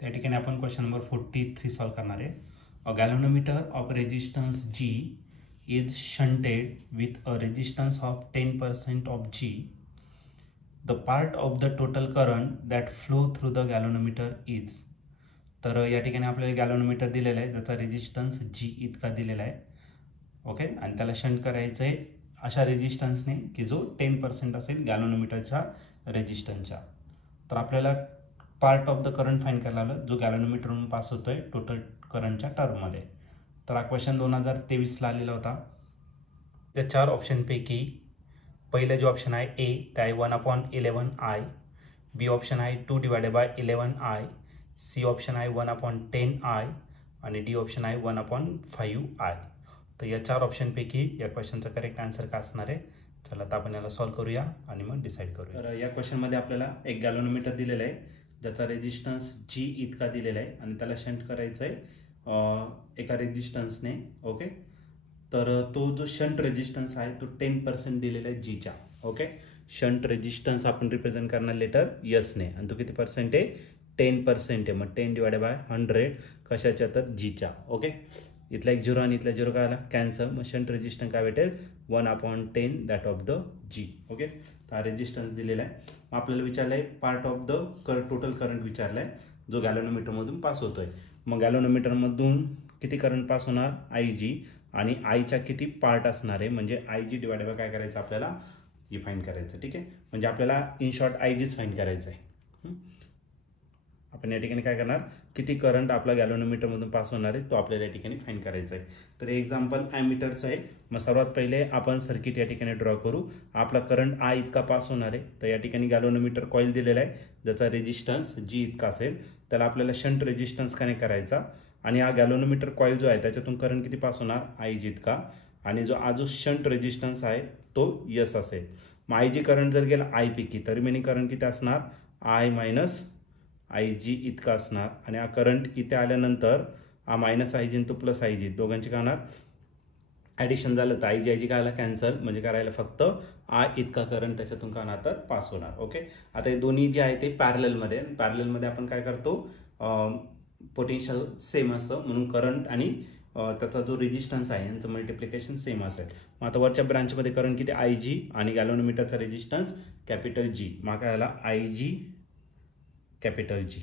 त्या ठिकाणी आपण क्वेश्चन नंबर 43 सॉल्व करणार आहे. A galvanometer of resistance G is shunted with a resistance of 10% of G. The part of the total current that flow through the galvanometer is. तर या ठिकाणी आपल्याला galvanometer दिलेला आहे ज्याचा रेजिस्टन्स G इतका दिलेला आहे. ओके, आणि त्याला शंट करायचं आहे अशा रेजिस्टन्सने की जो 10% असेल गॅल्व्हनोमीटरच्या रेजिस्टन्सच्या. तर आपल्याला part of the current find करायला लावलं जो गॅल्व्हनोमीटरवरून पास होतोय टोटल करंटच्या टर्ममध्ये. तर हा क्वेश्चन 2023ला आलेला होता. त्या 4 ऑप्शनपैकी पहिलं जे ऑप्शन आहे ए ते आहे 1/11I, बी ऑप्शन आहे 2/11I, सी ऑप्शन आहे 1/10I आणि डी ऑप्शन आहे 1/5I. तर या 4 ऑप्शनपैकी या क्वेश्चनचा करेक्ट आन्सर काय असणार आहे? चला आता आपण याला सॉल्व करूया आणि मग डिसाईड करूया. तर या क्वेश्चनमध्ये आपल्याला एक गॅल्व्हनोमीटर दिलेला आहे ज्याचा रेजिस्टन्स G इतका दिलेला आहे आणि त्याला शंट करायचं आहे एका रेजिस्टन्सने. ओके, तर तो जो शंट रेजिस्टन्स आहे तो 10% दिलेला आहे Gच्या. ओके, शंट रेजिस्टन्स आपण रिप्रेझेंट करणार लेटर यसने आणि तो किती पर्सेंट आहे? 10% आहे. मग 10/100 कशाच्या? तर Gच्या. ओके, इथला एक 0 आणि इथला 0 काय आला? कॅन्सल. मग शंट रेजिस्टन्स काय भेटेल? 1/10 that of the G. Okay, तर हा रेजिस्टन्स दिलेला आहे. मग आपल्याला विचारलं आहे part of the total current विचारला आहे जो गॅल्व्हनोमीटरमधून पास होतोय. मग गॅल्व्हनोमीटरमधून किती करंट पास होणार? IG आणि आयच्या किती पार्ट असणार आहे म्हणजे IG डिवाइड बाय काय करायचं आपल्याला? हे फाइंड करायचं. ठीक आहे, म्हणजे आपल्याला इन शॉर्ट IGच फाइंड करायचं आहे. आपण या ठिकाणी काय करणार? किती करंट आपला गॅल्व्हनोमीटरमधून पास होणार आहे तो आपल्याला या ठिकाणी फाइंड करायचं आहे. तर एक्झाम्पल ॲमीटरचं आहे. मग सर्वात पहिले आपण सर्किट या ठिकाणी ड्रॉ करू. आपला करंट I इतका पास होणार आहे. तर या ठिकाणी गॅल्व्हनोमीटर कॉईल दिलेला आहे ज्याचा रेजिस्टन्स G इतका असेल. त्याला आपल्याला शंट रेजिस्टन्स कनेक्ट करायचा आणि हा गॅल्व्हनोमीटर कॉईल जो आहे त्याच्यातून करंट किती पास होणार? IG इतका. आणि जो शंट रेजिस्टन्स आहे तो यस असेल. मग IG करंट जर गेला I पैकी तर रिमेनिंग करंट किती असणार? I मायनस IG इतका असणार. आणि हा करंट इथे आल्यानंतर हा मायनस IG आणि तो प्लस IG दोघांची काय होणार? ॲडिशन झालं तर IG काय आला? कॅन्सल. म्हणजे करायला फक्त I इतका करंट त्याच्यातून काय होणार? तर पास होणार. ओके, आता हे दोन्ही जे आहे ते पॅरललमध्ये आपण काय करतो? पोटेन्शियल सेम असतं म्हणून करंट आणि त्याचा जो रेजिस्टन्स आहे यांचं मल्टिप्लिकेशन सेम असेल. मग आता वरच्या ब्रांचमध्ये करंट किती? IG आणि गॅल्व्हनोमीटरचा रेजिस्टन्स कॅपिटल G. मग काय आला? IG capital G.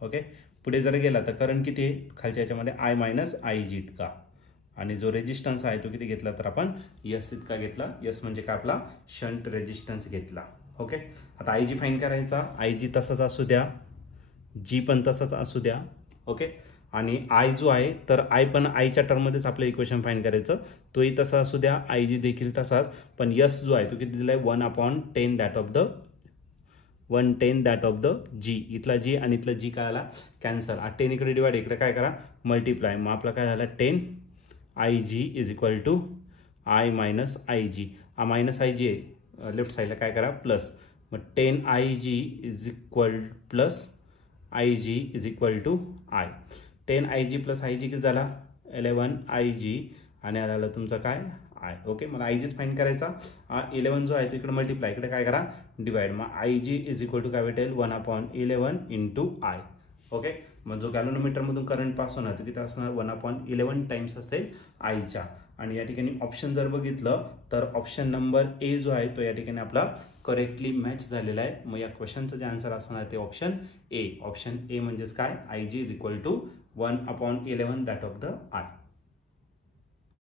ओके, पुढे जर गेला तर करंट किती आहे? खालच्या याच्यामध्ये I मायनस IG इतका. आणि जो रेजिस्टन्स आहे तो किती घेतला? तर आपण यस इतका घेतला. यस म्हणजे काय? आपला शंट रेजिस्टन्स घेतला. ओके, आता IG फाइंड करायचा. IG तसाच असू द्या, G पण तसाच असू द्या. ओके, आणि I जो आहे तर I पण आयच्या टर्ममध्येच आपलं इक्वेशन फाइंड करायचं. तोही तसा असू द्या, IG देखील तसाच. पण यस जो आहे तो किती दिला आहे? 1/10 दॅट ऑफ द G. इथला G आणि इथला G काय आला? कॅन्सल. 10 इकडे डिवाइड, इकडे काय करा? मल्टिप्लाय. मग आपला काय झाला? 10 IG is equal to I minus IG. हा मायनस IG आहे, लेफ्ट साईडला काय करा? प्लस. मग 10 IG is equal plus IG is equal to I. 10 IG प्लस IG किती झाला? 11 IG आणि आला तुमचा काय? I. ओके, मला IGच फाइंड करायचा. 11 जो आहे तो इकडे मल्टिप्लाय, इकडे काय करा? डिवाइड. मग IG इज इक्वल टू काय भेटेल? 1/11 इंटू I. ओके, मग जो गॅल्व्हनोमीटरमधून करंट पास होणार तो किती असणार? 1/11 टाइम्स असेल आयच्या. आणि या ठिकाणी ऑप्शन जर बघितलं तर ऑप्शन नंबर ए जो आहे तो या ठिकाणी आपला करेक्टली मॅच झालेला आहे. मग या क्वेश्चनचं जे आन्सर असणार ते ऑप्शन ए. ऑप्शन ए म्हणजेच काय? IG is equal to 1/11 that of the I.